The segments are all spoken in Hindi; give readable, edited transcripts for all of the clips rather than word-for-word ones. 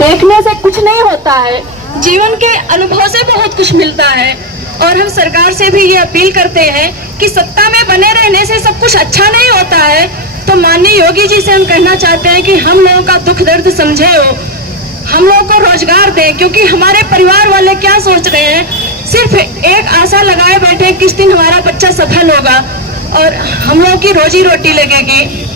देखने से कुछ नहीं होता है, जीवन के अनुभव से बहुत कुछ मिलता है। और हम सरकार से भी ये अपील करते हैं कि सत्ता में बने रहने से सब कुछ अच्छा नहीं होता है। तो माननीय योगी जी से हम कहना चाहते हैं कि हम लोगों का दुख दर्द समझे हो, हम लोगों को रोजगार दें, क्योंकि हमारे परिवार वाले क्या सोच रहे हैं, सिर्फ एक आशा लगाए बैठे किस दिन हमारा बच्चा सफल होगा और हम लोगों की रोजी रोटी लगेगी।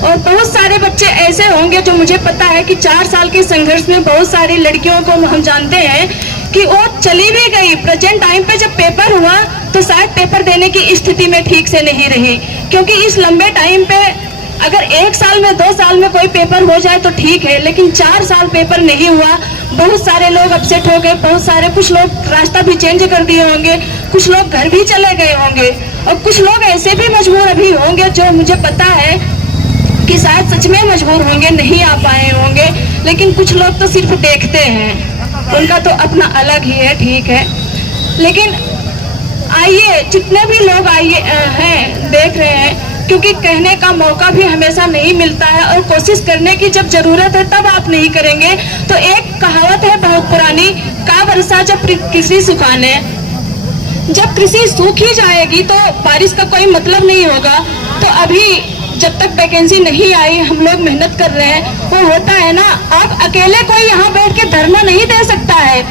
और बहुत सारे बच्चे ऐसे होंगे जो मुझे पता है कि 4 साल के संघर्ष में बहुत सारी लड़कियों को हम जानते हैं कि वो चली भी गई। प्रेजेंट टाइम पे जब पेपर हुआ तो शायद पेपर देने की स्थिति में ठीक से नहीं रही, क्योंकि इस लंबे टाइम पे अगर 1 साल में 2 साल में कोई पेपर हो जाए तो ठीक है, लेकिन 4 साल पेपर नहीं हुआ। बहुत सारे लोग अपसेट हो गए, बहुत सारे, कुछ लोग रास्ता भी चेंज कर दिए होंगे, कुछ लोग घर भी चले गए होंगे और कुछ लोग ऐसे भी मजबूर अभी होंगे जो मुझे पता है कि शायद सच में मजबूर होंगे, नहीं आ पाए होंगे। लेकिन कुछ लोग तो सिर्फ देखते हैं, उनका तो अपना अलग ही है, ठीक है। लेकिन आइए, जितने भी लोग आइए हैं देख रहे हैं, क्योंकि कहने का मौका भी हमेशा नहीं मिलता है और कोशिश करने की जब जरूरत है तब आप नहीं करेंगे। तो एक कहावत है बहुत पुरानी, का वर्षा जब कृषि सुखाने, जब कृषि सूख ही जाएगी तो बारिश का कोई मतलब नहीं होगा। तो अभी जब तक वैकेंसी नहीं आई हम लोग मेहनत कर रहे हैं। वो होता है ना, आप अकेले कोई यहाँ बैठ के धरना नहीं दे सकता है,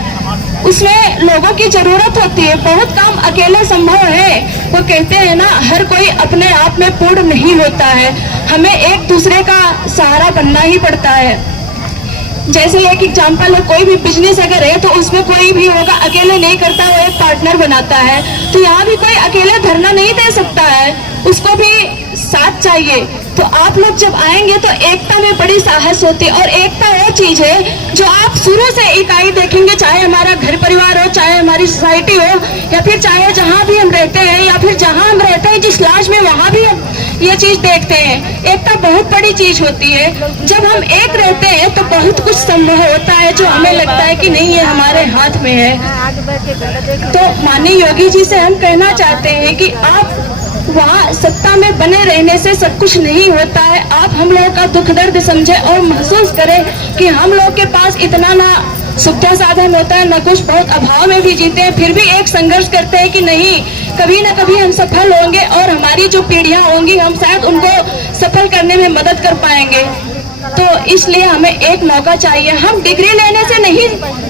उसमें लोगों की जरूरत होती है, बहुत काम अकेले संभव है। वो कहते हैं ना, हर कोई अपने आप में पूर्ण नहीं होता है, हमें एक दूसरे का सहारा बनना ही पड़ता है। जैसे एक एग्जाम्पल है, कोई भी बिजनेस अगर है तो उसमें कोई भी होगा अकेले नहीं करता, वो एक पार्टनर बनाता है। तो यहाँ भी कोई अकेले धरना नहीं दे सकता है, उसको भी साथ चाहिए। तो आप लोग जब आएंगे तो एकता में बड़ी साहस होती है। और एकता वो चीज है जो आप शुरू से इकाई देखेंगे, चाहे हमारा घर परिवार हो, चाहे हमारी सोसाइटी हो, या फिर चाहे जहाँ भी हम रहते हैं, या फिर जहाँ हम रहते हैं जिस लाज में, वहाँ भी हम ये चीज देखते हैं। एकता बहुत बड़ी चीज होती है। जब हम एक रहते हैं तो बहुत कुछ संभव होता है जो हमें लगता है कि नहीं, ये हमारे हाथ में है। तो माननीय योगी जी से हम कहना चाहते हैं कि आप वहाँ सत्ता में बने रहने से सब कुछ नहीं होता है। आप हम लोगों का दुख दर्द समझे और महसूस करें कि हम लोग के पास इतना ना सुविधा साधन होता है, न कुछ, बहुत अभाव में भी जीते हैं, फिर भी एक संघर्ष करते हैं कि नहीं, कभी ना कभी हम सफल होंगे और हमारी जो पीढ़ियां होंगी हम शायद उनको सफल करने में मदद कर पाएंगे। तो इसलिए हमें एक मौका चाहिए। हम डिग्री लेने से नहीं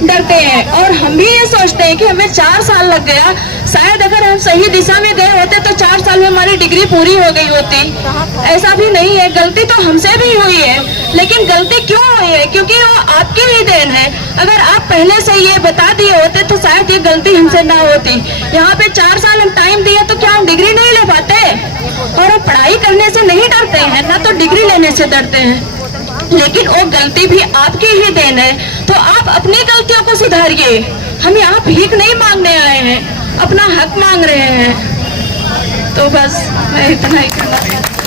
डरते हैं और हम भी ये सोचते हैं कि हमें 4 साल लग गया, शायद अगर हम सही दिशा में गए होते तो 4 साल में हमारी डिग्री पूरी हो गई होती। ऐसा भी नहीं है, गलती तो हमसे भी हुई है, लेकिन गलती क्यों हुई है, क्योंकि वो आपकी ही देन है। अगर आप पहले से ये बता दिए होते तो शायद ये गलती हमसे ना होती। यहाँ पे 4 साल हम टाइम दिए तो क्या हम डिग्री नहीं ले पाते? और हम पढ़ाई करने से नहीं डरते हैं, ना तो डिग्री लेने से डरते हैं, लेकिन वो गलती भी आपकी ही देन है। तो आप अपनी गलतियों को सुधारिए। हम यहाँ भीख नहीं मांगने आए हैं, अपना हक मांग रहे हैं। तो बस मैं इतना ही कहना चाहती हूँ।